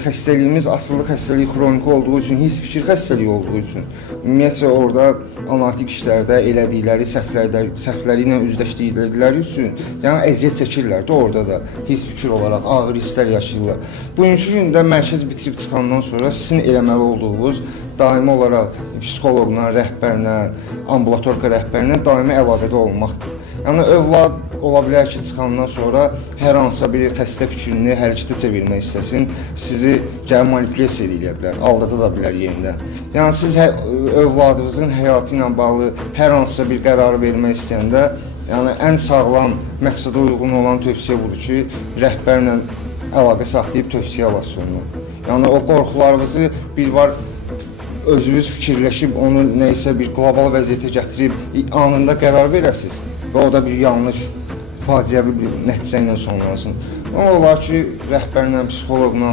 xəstəliyimiz asılı xəstəlik xroniki olduğu üçün, his fikir xəstəliyi olduğu üçün ümumiyyətlə orada analitik işlərdə elədikləri səhvləri ilə üzləşdikləri üçün yəni əziyyət çəkirlər də orada da his fikir olaraq ağır hisslər yaşayırlar. Bugünkü gündə mərkəz bitirib çıxandan sonra sizin eləməli olduğunuz daimi olaraq psixoloqla, rəhbərlə, ambulatorka rəhbərlə daimi əlaqədə olmaqdır. Yəni övlad ola bilər ki, çıxandan sonra hər hansısa bir xəstə fikrini hərəkətə çevirmək istəsin, sizi gəlib manipulyasiya edə bilər, aldada da bilər yenidən. Yəni siz övladınızın həyatı ilə bağlı hər hansısa bir qərar vermək istəyəndə, yəni ən sağlam, məqsədə uyğun olan tövsiyə budur ki, rəhbərlə əlaqə saxlayıb tövsiyə alasınız. Yəni o qorxularınızı bir var özünüz fikirləşib onu nəysə bir qlobal vəziyyətə gətirib anında qərar verəsiniz və o da bir yanlış, faciəvi bir nəticə ilə sonlansın. Amma olar ki, rəhbərlə, psixoloqla